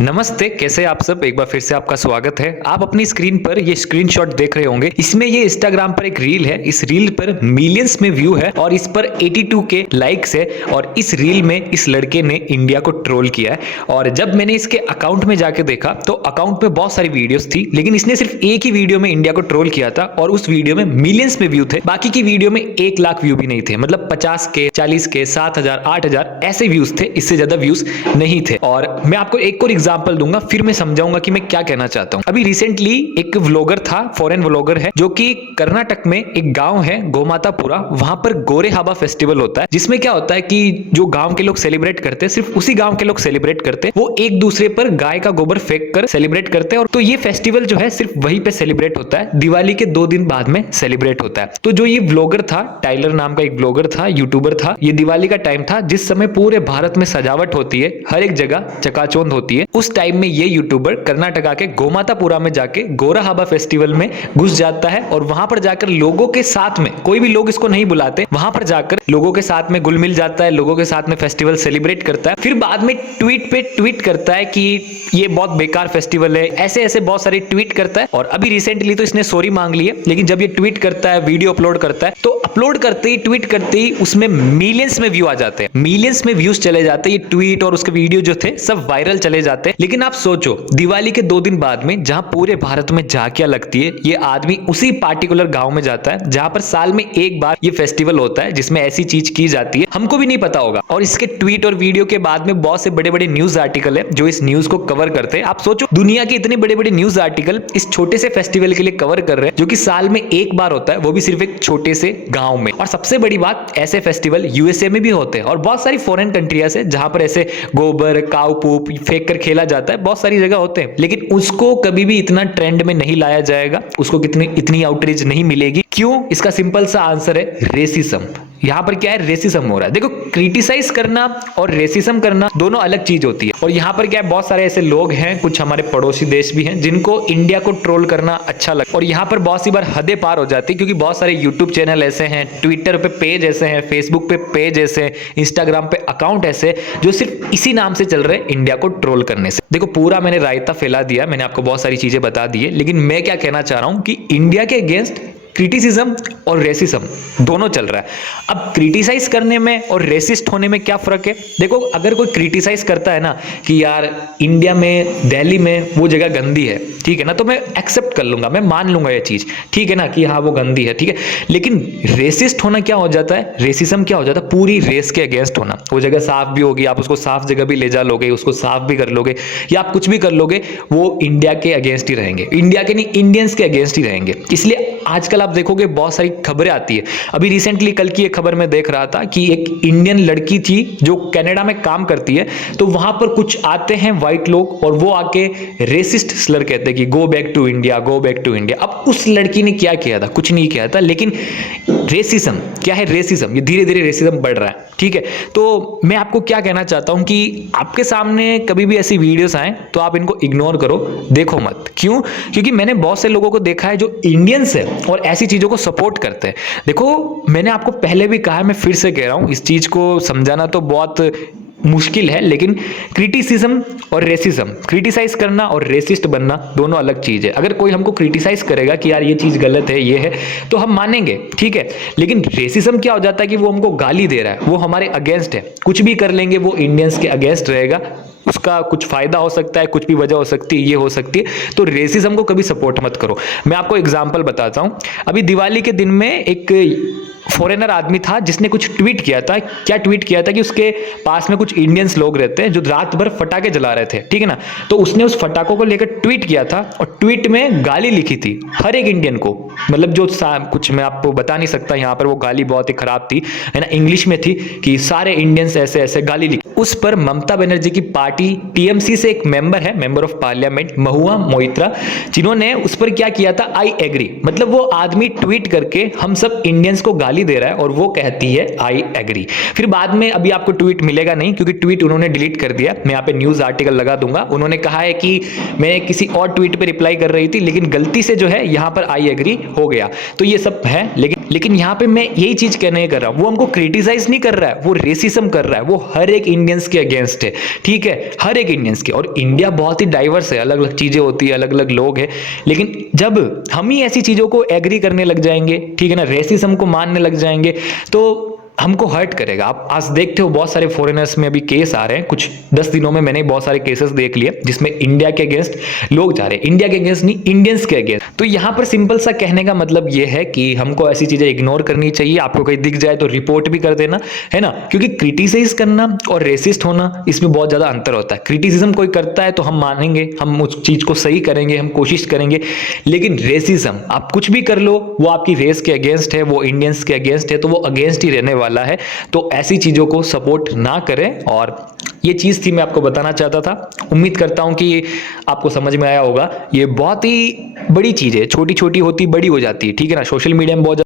नमस्ते, कैसे आप सब। एक बार फिर से आपका स्वागत है। आप अपनी स्क्रीन पर ये स्क्रीनशॉट देख रहे होंगे। इसमें ये इंस्टाग्राम पर एक रील है। इस रील पर मिलियंस में व्यू है और इस पर 82 के लाइक्स है। और इस रील में इस लड़के ने इंडिया को ट्रोल किया है। और जब मैंने इसके अकाउंट में जाके देखा तो अकाउंट में बहुत सारी वीडियोस थी, लेकिन इसने सिर्फ एक ही वीडियो में इंडिया को ट्रोल किया था और उस वीडियो में मिलियंस में व्यू थे। बाकी की वीडियो में 1 लाख व्यू भी नहीं थे। मतलब 50 के, 40 के, 7,000, 8,000 ऐसे व्यूज थे, इससे ज्यादा व्यूज नहीं थे। और मैं आपको एक और एग्जांपल दूंगा, फिर मैं समझाऊंगा कि मैं क्या कहना चाहता हूं। अभी रिसेंटली एक व्लॉगर था, फॉरेन व्लॉगर है, जो कि कर्नाटक में एक गांव है गोमातापुरा। वहां पर गोरे हाबा फेस्टिवल होता है, जिसमें क्या होता है कि जो गांव के लोग सेलिब्रेट करते हैं, सिर्फ उसी गांव के लोग सेलिब्रेट करते हैं। वो एक दूसरे पर गाय का गोबर फेंक कर सेलिब्रेट करते हैं। और तो ये फेस्टिवल जो है सिर्फ वहीं पे सेलिब्रेट होता है। दिवाली के 2 दिन बाद में सेलिब्रेट होता है। तो जो ये व्लॉगर था, टाइलर नाम का एक व्लॉगर था, यूट्यूबर था। ये दिवाली का टाइम था जिस समय पूरे भारत में सजावट होती है, हर एक जगह चकाचौंध होती है। उस टाइम में ये यूट्यूबर कर्नाटका के गोमातापुरा में जाके गोरा हाबा फेस्टिवल में घुस जाता है और वहां पर जाकर लोगों के साथ में, कोई भी लोग इसको नहीं बुलाते, वहां पर जाकर लोगों के साथ में घुल मिल जाता है, लोगों के साथ में फेस्टिवल सेलिब्रेट करता है। फिर बाद में ट्वीट पे ट्वीट करता है कि ये बहुत बेकार फेस्टिवल है, ऐसे ऐसे बहुत सारे ट्वीट करता है। और अभी रिसेंटली तो इसने सॉरी मांग ली है, लेकिन जब ये ट्वीट करता है, वीडियो अपलोड करता है, तो अपलोड करते ही, ट्वीट करते ही उसमें मिलियंस में व्यू आ जाते हैं, मिलियंस में व्यूज चले जाते हैं। ये ट्वीट और उसके वीडियो जो थे सब वायरल चले जाते हैं। लेकिन आप सोचो, दिवाली के 2 दिन बाद में जहां पूरे भारत में झांकियां लगती है, ये आदमी उसी पार्टिकुलर गांव में जाता है जहां पर साल में एक बार ये फेस्टिवल होता है, जिसमें ऐसी चीज की जाती है, हमको भी नहीं पता होगा। और इसके ट्वीट और वीडियो के बाद में बहुत से बड़े बड़े न्यूज आर्टिकल है जो इस न्यूज को कवर करते हैं। आप सोचो, दुनिया के इतने बड़े बड़े न्यूज आर्टिकल इस छोटे से फेस्टिवल के लिए कवर कर रहे हैं, जो कि साल में एक बार होता है, वो भी सिर्फ एक छोटे से गांव में। और सबसे बड़ी बात, ऐसे फेस्टिवल यूएसए में भी होते हैं और बहुत सारी फॉरेन कंट्रियां है जहां पर ऐसे गोबर, काऊ पूप फेंक कर खेला जाता है, बहुत सारी जगह होते हैं। लेकिन उसको कभी भी इतना ट्रेंड में नहीं लाया जाएगा, उसको इतनी आउटरीच नहीं मिलेगी। क्यों? इसका सिंपल सा आंसर है रेसिज्म। यहां पर क्या है, रेसिज्म हो रहा है। देखो, क्रिटिसाइज करना और रेसिज्म करना दोनों अलग चीज होती है। और यहां पर क्या है, बहुत सारे ऐसे लोग हैं, कुछ हमारे पड़ोसी देश भी हैं, जिनको इंडिया को ट्रोल करना अच्छा लगता है। और यहां पर बहुत सी बार हदें पार हो जाती है, क्योंकि बहुत सारे यूट्यूब चैनल ऐसे हैं, ट्विटर पे पेज ऐसे हैं, फेसबुक पे पेज ऐसे हैं, इंस्टाग्राम पे अकाउंट ऐसे, जो सिर्फ इसी नाम से चल रहे हैं, इंडिया को ट्रोल करने से। देखो, पूरा मैंने रायता फैला दिया, मैंने आपको बहुत सारी चीजें बता दी है, लेकिन मैं क्या कहना चाह रहा हूं कि इंडिया के अगेंस्ट क्रिटिसिज्म और रेसिज्म दोनों चल रहा है। अब क्रिटिसाइज करने में और रेसिस्ट होने में क्या फर्क है? देखो, अगर कोई क्रिटिसाइज करता है ना कि यार इंडिया में, दिल्ली में वो जगह गंदी है, ठीक है ना, तो मैं एक्सेप्ट कर लूंगा, मैं मान लूंगा ये चीज, ठीक है ना, कि हाँ वो गंदी है, ठीक है। लेकिन रेसिस्ट होना क्या हो जाता है, रेसिज्म क्या हो जाता है, पूरी रेस के अगेंस्ट होना। वो जगह साफ भी होगी, आप उसको साफ जगह भी ले जा लोगे, उसको साफ भी कर लोगे, या आप कुछ भी कर लोगे, वो इंडिया के अगेंस्ट ही रहेंगे, इंडिया के नहीं, इंडियंस के अगेंस्ट ही रहेंगे। इसलिए आजकल आप देखोगे बहुत सारी खबरें आती है। अभी रिसेंटली कल की एक खबर में देख रहा था कि एक इंडियन लड़की थी जो कनाडा में काम करती है, तो वहां पर कुछ आते हैं व्हाइट लोग और वो आके रेसिस्ट स्लर कहते हैं कि go back to India, go back to India. अब उस लड़की ने क्या किया था? कुछ नहीं किया था, लेकिन रेसिज्म क्या है, रेसिज्म, ये धीरे धीरे रेसिज्म बढ़ रहा है, ठीक है। तो मैं आपको क्या कहना चाहता हूं कि आपके सामने कभी भी ऐसी वीडियोस आए तो आप इनको इग्नोर करो, देखो मत। क्यों? क्योंकि मैंने बहुत से लोगों को देखा है जो इंडियंस है और ऐसी चीजों को सपोर्ट करते हैं। देखो, मैंने आपको पहले भी कहा है, मैं फिर से कह रहा हूं, इस चीज को समझाना तो बहुत मुश्किल है, लेकिन क्रिटिसिज्म और रेसिज्म, क्रिटिसाइज करना और रेसिस्ट बनना दोनों अलग चीज है। अगर कोई हमको क्रिटिसाइज करेगा कि यार ये चीज गलत है, ये है, तो हम मानेंगे, ठीक है। लेकिन रेसिज्म क्या हो जाता है कि वो हमको गाली दे रहा है, वो हमारे अगेंस्ट है, कुछ भी कर लेंगे, वो इंडियंस के अगेंस्ट रहेगा, उसका कुछ फायदा हो सकता है, कुछ भी वजह हो सकती है, ये हो सकती है। तो रेसिज्म को कभी सपोर्ट मत करो। मैं आपको एग्जांपल बताता हूं। अभी दिवाली के दिन में एक फॉरेनर आदमी था जिसने कुछ ट्वीट किया था। क्या ट्वीट किया था कि उसके पास में कुछ इंडियंस लोग रहते हैं जो रात भर फटाके जला रहे थे, ठीक है ना। तो उसने उस फटाकों को लेकर ट्वीट किया था और ट्वीट में गाली लिखी थी हर एक इंडियन को। मतलब जो कुछ मैं आपको बता नहीं सकता, यहाँ पर वो गाली बहुत ही खराब थी, है ना, इंग्लिश में थी कि सारे इंडियंस ऐसे ऐसे गाली लिखी। उस पर ममता बनर्जी की पार्टी टीएमसी से एक मेंबर है, member of parliament Mahua Moitra, जिन्होंने उस पर क्या किया था, आई एग्री। मतलब वो आदमी ट्वीट करके हम सब इंडियंस को गाली दे रहा है और वो कहती है आई एग्री। फिर बाद में, अभी आपको ट्वीट मिलेगा नहीं क्योंकि ट्वीट उन्होंने डिलीट कर दिया, मैं यहाँ पे न्यूज आर्टिकल लगा दूंगा। उन्होंने कहा है कि मैं किसी और ट्वीट पे रिप्लाई कर रही थी, लेकिन गलती से जो है यहाँ पर आई एग्री हो गया। तो ये सब है, लेकिन लेकिन यहाँ पे मैं यही चीज कहने कर रहा हूँ, वो हमको क्रिटिसाइज नहीं कर रहा है, वो रेसिज्म कर रहा है, वो हर एक इंडियंस के अगेंस्ट है, ठीक है, हर एक इंडियंस के। और इंडिया बहुत ही डाइवर्स है, अलग अलग चीजें होती है, अलग अलग लोग हैं, लेकिन जब हम ही ऐसी चीजों को एग्री करने लग जाएंगे, ठीक है ना, रेसिज्म को मानने लग जाएंगे, तो हमको हर्ट करेगा। आप आज देखते हो बहुत सारे फॉरेनर्स में अभी केस आ रहे हैं, कुछ 10 दिनों में मैंने बहुत सारे केसेस देख लिए जिसमें इंडिया के अगेंस्ट लोग जा रहे हैं, इंडिया के अगेंस्ट नहीं, इंडियंस के अगेंस्ट। तो यहां पर सिंपल सा कहने का मतलब यह है कि हमको ऐसी चीजें इग्नोर करनी चाहिए। आपको कहीं दिख जाए तो रिपोर्ट भी कर देना, है ना, क्योंकि क्रिटिसाइज करना और रेसिस्ट होना इसमें बहुत ज्यादा अंतर होता है। क्रिटिसिज्म कोई करता है तो हम मानेंगे, हम उस चीज को सही करेंगे, हम कोशिश करेंगे, लेकिन रेसिज्म आप कुछ भी कर लो, वो आपकी रेस के अगेंस्ट है, वो इंडियंस के अगेंस्ट है, तो वो अगेंस्ट ही रहने वाला है। तो ऐसी चीजों को सपोर्ट ना करें। और ये चीज थी मैं आपको बताना चाहता था। उम्मीद करता हूं कि आपको समझ में आया होगा। ये बहुत ही बड़ी चीज है, छोटी छोटी होती बड़ी हो जाती है, ठीक है ना। सोशल मीडिया में बहुत